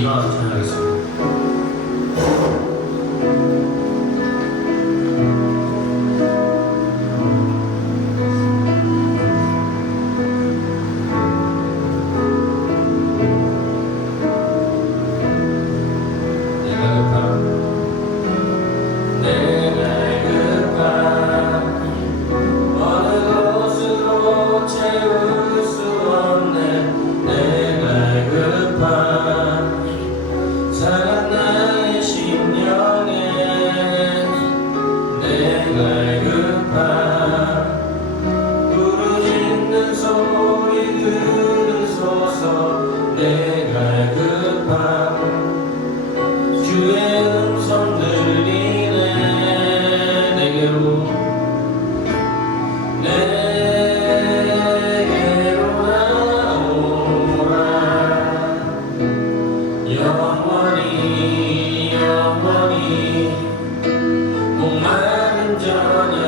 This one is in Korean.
일어나서 전하겠습니다. 수많은 저녁